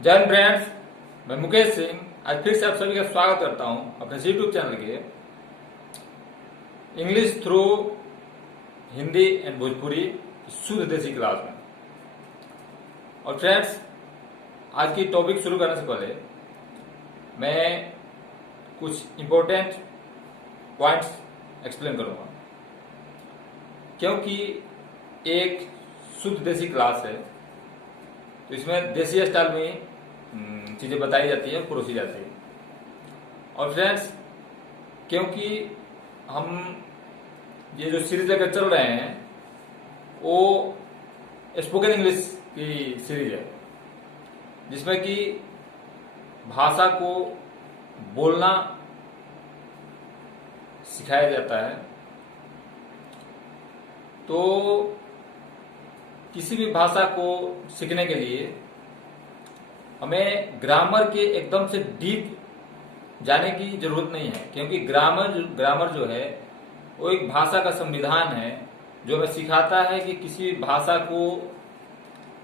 जय हिंद फ्रेंड्स, मैं मुकेश सिंह आज फिर से आप सभी का स्वागत करता हूं अपने यूट्यूब चैनल के English through Hindi and Bhojpuri शुद्ध देसी क्लास में। और फ्रेंड्स, आज की टॉपिक शुरू करने से पहले मैं कुछ इंपॉर्टेंट पॉइंट्स एक्सप्लेन करूंगा, क्योंकि एक शुद्ध देसी क्लास है तो इसमें देसी स्टाइल में चीज़ें बताई जाती है, परोसी जाती है। और फ्रेंड्स, क्योंकि हम ये जो सीरीज लेकर चल रहे हैं वो स्पोकन इंग्लिश की सीरीज है, जिसमें कि भाषा को बोलना सिखाया जाता है। तो किसी भी भाषा को सीखने के लिए हमें ग्रामर के एकदम से डीप जाने की जरूरत नहीं है, क्योंकि ग्रामर जो है वो एक भाषा का संविधान है जो हमें सिखाता है कि किसी भाषा को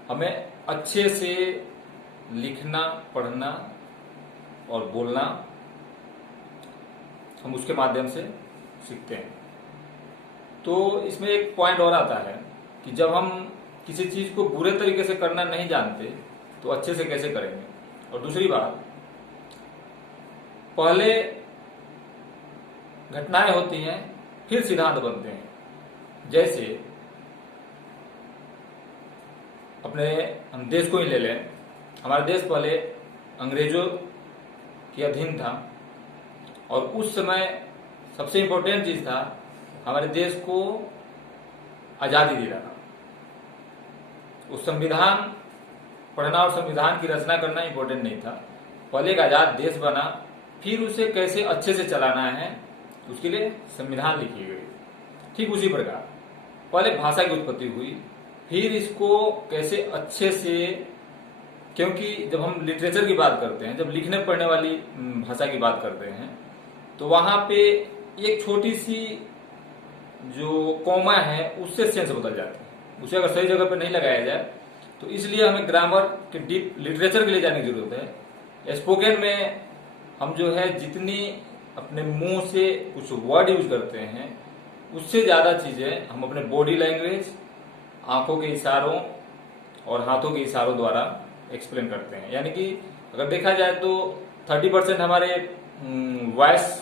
हमें अच्छे से लिखना, पढ़ना और बोलना हम उसके माध्यम से सीखते हैं। तो इसमें एक पॉइंट और आता है कि जब हम किसी चीज को बुरे तरीके से करना नहीं जानते तो अच्छे से कैसे करेंगे। और दूसरी बात, पहले घटनाएं होती हैं फिर सिद्धांत बनते हैं। जैसे अपने हम देश को ही ले लें, हमारा देश पहले अंग्रेजों के अधीन था और उस समय सबसे इंपॉर्टेंट चीज था हमारे देश को आजादी दिलाना। उस संविधान पढ़ना और संविधान की रचना करना इंपॉर्टेंट नहीं था, पहले एक आजाद देश बना, फिर उसे कैसे अच्छे से चलाना है उसके लिए संविधान लिखी गई। ठीक उसी प्रकार पहले भाषा की उत्पत्ति हुई, फिर इसको कैसे अच्छे से, क्योंकि जब हम लिटरेचर की बात करते हैं, जब लिखने पढ़ने वाली भाषा की बात करते हैं, तो वहां पे एक छोटी सी जो कॉमा है उससे सेंस बदल जाती है। उसे अगर सही जगह पे नहीं लगाया जाए तो इसलिए हमें ग्रामर के डीप लिटरेचर के लिए जाने की जरूरत है। स्पोकन में हम जो है जितनी अपने मुंह से कुछ वर्ड यूज करते हैं उससे ज्यादा चीजें हम अपने बॉडी लैंग्वेज, आंखों के इशारों और हाथों के इशारों द्वारा एक्सप्लेन करते हैं। यानी कि अगर देखा जाए तो 30% हमारे वॉइस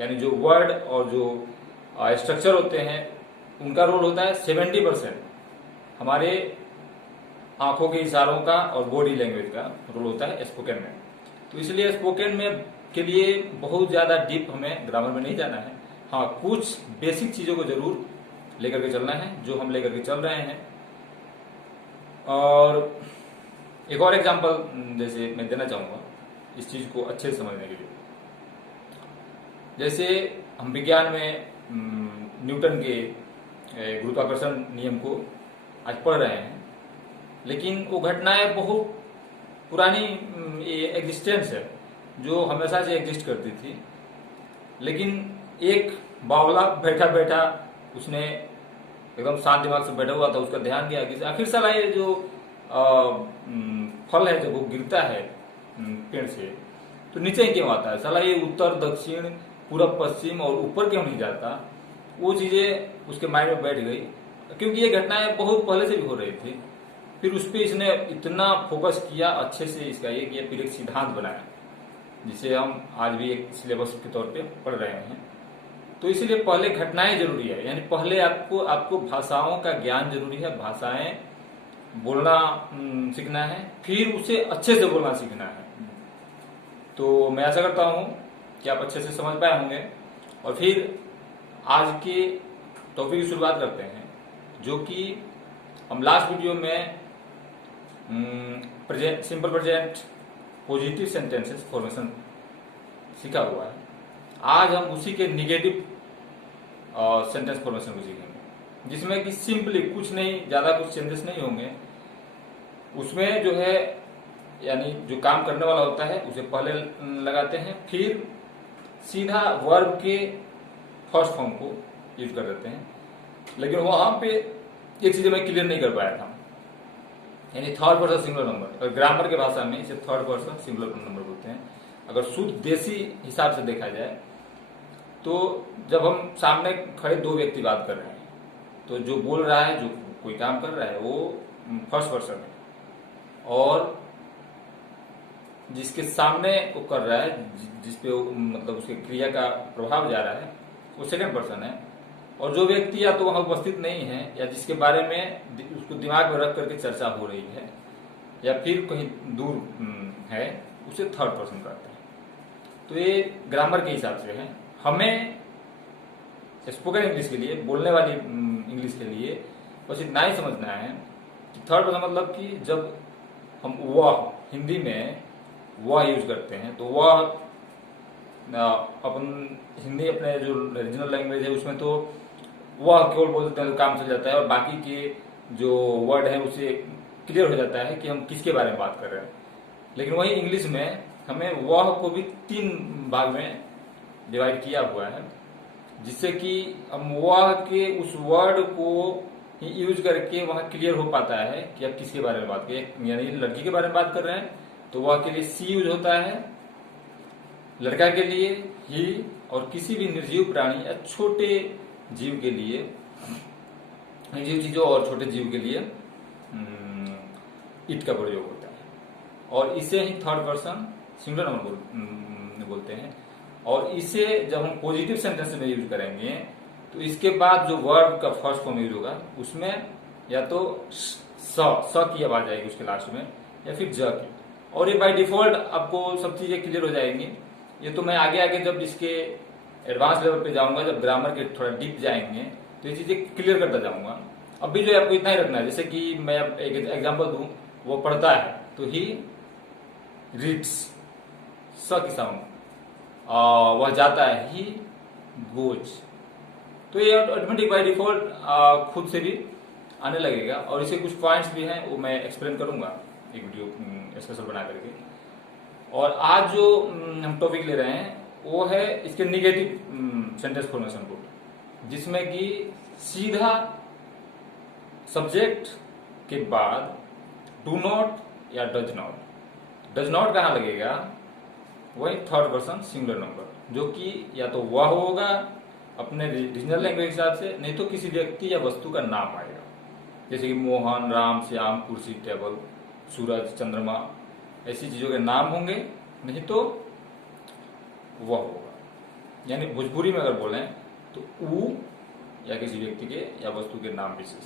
यानी जो वर्ड और जो स्ट्रक्चर होते हैं उनका रोल होता है, 70% हमारे आंखों के इशारों का और बॉडी लैंग्वेज का रोल होता है स्पोकन में। तो इसलिए स्पोकन में के लिए बहुत ज्यादा डीप हमें ग्रामर में नहीं जाना है। हाँ, कुछ बेसिक चीजों को जरूर लेकर के चलना है जो हम लेकर के चल रहे हैं। और एक और एग्जांपल जैसे मैं देना चाहूंगा इस चीज को अच्छे से समझने के लिए। जैसे हम विज्ञान में न्यूटन के गुरुत्वाकर्षण नियम को आज पढ़ रहे हैं, लेकिन वो घटनाएं बहुत पुरानी एग्जिस्टेंस है जो हमेशा से एग्जिस्ट करती थी। लेकिन एक बावला बैठा बैठा उसने एकदम शांत दिमाग से बैठा हुआ था, उसका ध्यान गया कि आखिर साला ये जो फल है जब वो गिरता है पेड़ से तो नीचे क्यों आता है, साला ये उत्तर दक्षिण पूरब पश्चिम और ऊपर क्यों नहीं जाता। वो चीजें उसके माइंड में बैठ गई, क्योंकि ये घटनाएं बहुत पहले से भी हो रही थी। फिर उस पर इसने इतना फोकस किया अच्छे से, इसका ये किया, फिर एक सिद्धांत बनाया जिसे हम आज भी एक सिलेबस के तौर पे पढ़ रहे हैं। तो इसीलिए पहले घटनाएं जरूरी है, यानी पहले आपको भाषाओं का ज्ञान जरूरी है, भाषाएं बोलना सीखना है, फिर उसे अच्छे से बोलना सीखना है। तो मैं आशा करता हूं कि आप अच्छे से समझ पाए होंगे। और फिर आज के टॉपिक की शुरुआत करते हैं, जो कि हम लास्ट वीडियो में simple present positive sentences formation सीखा हुआ है। आज हम उसी के निगेटिव सेंटेंस फॉर्मेशन को सीखेंगे, जिसमें कि सिंपली कुछ नहीं, ज्यादा कुछ चेंजेस नहीं होंगे। उसमें जो है यानी जो काम करने वाला होता है उसे पहले लगाते हैं, फिर सीधा वर्ब के फर्स्ट फॉर्म को यूज कर देते हैं। लेकिन वहां पे एक चीज मैं क्लियर नहीं कर पाया था यानी थर्ड पर्सन सिंगुलर नंबर। और ग्रामर के भाषा में इसे थर्ड पर्सन सिंगुलर नंबर बोलते हैं। अगर शुद्ध देसी हिसाब से देखा जाए तो जब हम सामने खड़े दो व्यक्ति बात कर रहे हैं तो जो बोल रहा है, जो कोई काम कर रहा है, वो फर्स्ट पर्सन है, और जिसके सामने वो कर रहा है, जिसपे मतलब उसके क्रिया का प्रभाव जा रहा है, वो सेकंड पर्सन है। और जो व्यक्ति या तो वहां उपस्थित नहीं है या जिसके बारे में उसको दिमाग में रख करके चर्चा हो रही है या फिर कहीं दूर है, उसे थर्ड पर्सन कहते हैं। तो ये ग्रामर के हिसाब से है। हमें स्पोकन इंग्लिश के लिए, बोलने वाली इंग्लिश के लिए बस इतना ही समझना है कि थर्ड पर्सन मतलब कि जब हम वह हिंदी में वह यूज करते हैं तो वह अपन हिंदी अपने जो रीजनल लैंग्वेज है उसमें तो वह केवल बोल देते हैं तो काम चल जाता है, और बाकी के जो वर्ड है उसे क्लियर हो जाता है कि हम किसके बारे में बात कर रहे हैं। लेकिन वही इंग्लिश में हमें वह को भी 3 भाग में डिवाइड किया हुआ है, जिससे कि हम वह के उस वर्ड को यूज करके वहां क्लियर हो पाता है कि आप किसके बारे में बात करें। यानी लड़की के बारे में बात कर रहे हैं तो वह के लिए सी यूज होता है, लड़का के लिए ही, और किसी भी निर्जीव प्राणी या छोटे जीव के लिए, निर्जीव चीजों और छोटे जीव के लिए इट का प्रयोग होता है। और इसे ही थर्ड पर्सन सिंगुलर नंबर बोलते हैं। और इसे जब हम पॉजिटिव सेंटेंस में यूज करेंगे तो इसके बाद जो वर्ब का फर्स्ट फॉर्म यूज होगा उसमें या तो स की आवाज आएगी उसके लास्ट में, या फिर ज की। और ये बाय डिफॉल्ट आपको सब चीजें क्लियर हो जाएंगी। ये तो मैं आगे आगे जब इसके एडवांस लेवल पे जाऊंगा, जब ग्रामर के थोड़ा डीप जाएंगे तो ये चीजें क्लियर करता जाऊंगा। अभी जो आपको इतना ही रखना है, जैसे कि मैं एक एग्जांपल दूं, वो पढ़ता है तो ही रीड्स, स की साउंड। वह जाता है, ही गोज। तो ये ऑटोमेटिक बाय डिफॉल्ट खुद से भी आने लगेगा। और इसे कुछ पॉइंट्स भी हैं वो मैं एक्सप्लेन करूंगा एक वीडियो स्पेशल बना करके। और आज जो हम टॉपिक ले रहे हैं वो है इसके निगेटिव सेंटेंस फॉर्मेशन को, जिसमें कि सीधा सब्जेक्ट के बाद डू नॉट या डज नॉट। डज नॉट कहाँ लगेगा? वही थर्ड पर्सन सिंगुलर नंबर, जो कि या तो वह होगा अपने रीजनल लैंग्वेज हिसाब से, नहीं तो किसी व्यक्ति या वस्तु का नाम आएगा, जैसे कि मोहन, राम, श्याम, कुर्सी, टेबल, सूरज, चंद्रमा, ऐसी चीजों के नाम होंगे, नहीं तो वह होगा। यानी भोजपुरी में अगर बोलें तो ऊ या किसी व्यक्ति के या वस्तु के नाम विशेष,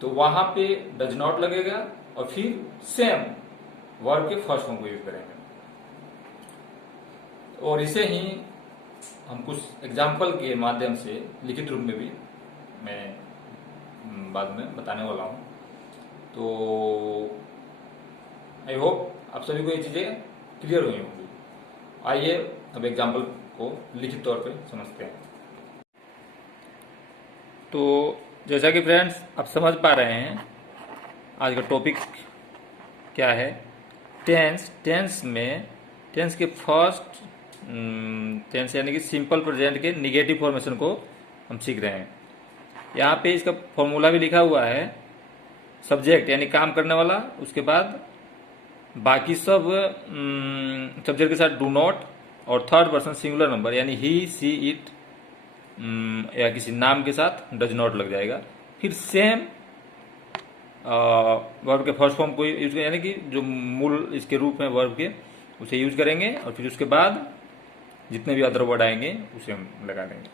तो वहां पे डज नॉट लगेगा और फिर सेम वर्ब के फर्स्ट फॉर्म को यूज करेंगे। और इसे ही हम कुछ एग्जाम्पल के माध्यम से लिखित रूप में भी मैं बाद में बताने वाला हूं। तो आई होप आप सभी को ये चीजें क्लियर हुई होंगी। आइए अब एग्जाम्पल को लिखित तौर पे समझते हैं। तो जैसा कि फ्रेंड्स आप समझ पा रहे हैं आज का टॉपिक क्या है, टेंस। टेंस के फर्स्ट टेंस यानी कि सिंपल प्रेजेंट के निगेटिव फॉर्मेशन को हम सीख रहे हैं। यहाँ पे इसका फॉर्मूला भी लिखा हुआ है। सब्जेक्ट यानी काम करने वाला, उसके बाद बाकी सब सब्जेक्ट के साथ डू नॉट, और थर्ड पर्सन सिंगुलर नंबर यानी ही, सी, इट या किसी नाम के साथ डज नॉट लग जाएगा। फिर सेम वर्ब के फर्स्ट फॉर्म को यूज करें, यानी कि जो मूल इसके रूप में वर्ब के उसे यूज करेंगे, और फिर उसके बाद जितने भी अदर वर्ड आएंगे उसे हम लगा देंगे।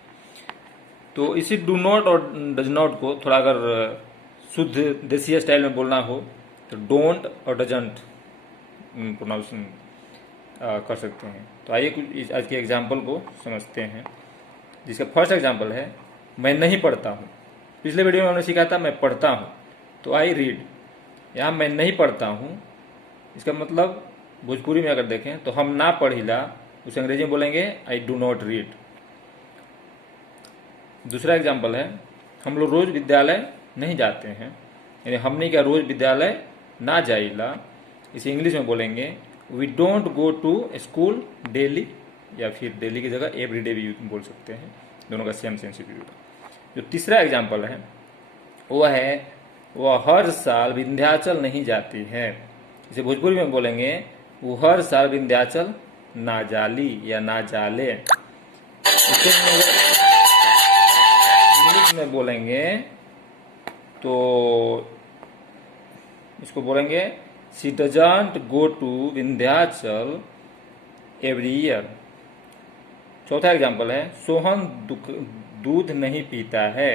तो इसी डू नॉट और डज नॉट को थोड़ा अगर शुद्ध देसी स्टाइल में बोलना हो तो डोंट और डजंट प्रोनाउंस कर सकते हैं। तो आइए कुछ आज के एग्जाम्पल को समझते हैं, जिसका फर्स्ट एग्जाम्पल है मैं नहीं पढ़ता हूँ। पिछले वीडियो में हमने सीखा था मैं पढ़ता हूँ, तो आई रीड। यहाँ मैं नहीं पढ़ता हूँ, इसका मतलब भोजपुरी में अगर देखें तो हम ना पढ़िला, उसे अंग्रेजी में बोलेंगे आई डू नॉट रीड। दूसरा एग्जाम्पल है हम लोग रोज विद्यालय नहीं जाते हैं, यानी हमने क्या रोज विद्यालय ना जाइला, इसे इंग्लिश में बोलेंगे we don't go to school daily, या फिर डेली की जगह एवरी डे भी बोल सकते हैं, दोनों का सेम सेंस यूज होगा। जो तीसरा एग्जाम्पल है वो है वह हर साल विंध्याचल नहीं जाती है। इसे भोजपुरी में बोलेंगे वो हर साल विंध्याचल ना जाली या ना जाले। इसे इंग्लिश में बोलेंगे तो इसको बोलेंगे she doesn't go to Vindhyachal every year. चौथा एग्जाम्पल है सोहन दूध नहीं पीता है।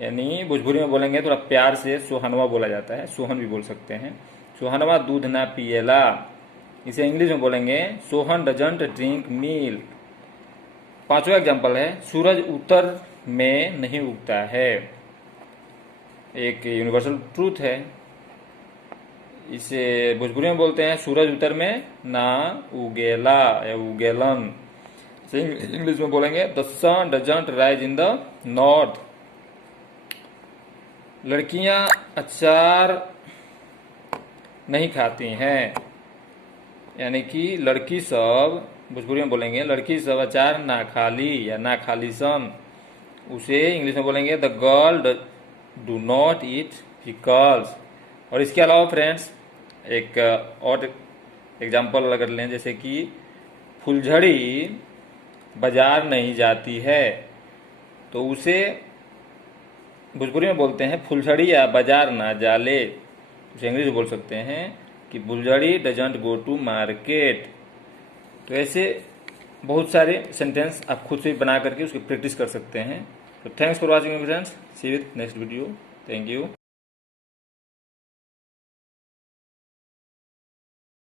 यानी भोजपुरी में बोलेंगे थोड़ा प्यार से सोहनवा बोला जाता है, सोहन भी बोल सकते हैं। सोहनवा दूध ना पिएला। इसे इंग्लिश में बोलेंगे सोहन डजंट ड्रिंक मिल्क। पांचवा एग्जाम्पल है सूरज उत्तर में नहीं उगता है। एक यूनिवर्सल ट्रूथ है। इसे भोजपुरी में बोलते हैं सूरज उत्तर में ना उगेला या उगेलन। इसे इंग्लिश में बोलेंगे the sun doesn't rise in the north. लड़कियां अचार नहीं खाती हैं। यानी कि लड़की सब, भोजपुरी में बोलेंगे लड़की सब अचार ना खाली या ना खाली सन। उसे इंग्लिश में बोलेंगे the girl do not eat pickles. और इसके अलावा फ्रेंड्स एक और एग्जाम्पल अगर लें, जैसे कि फुलझड़ी बाजार नहीं जाती है, तो उसे भोजपुरी में बोलते हैं फुलझड़ी या बाजार ना जाले। उसे इंग्लिश में बोल सकते हैं कि फुलझड़ी डजंट गो टू मार्केट। तो ऐसे बहुत सारे सेंटेंस आप खुद से बना करके उसकी प्रैक्टिस कर सकते हैं। तो thanks for watching friends, see you with next video. Thank you.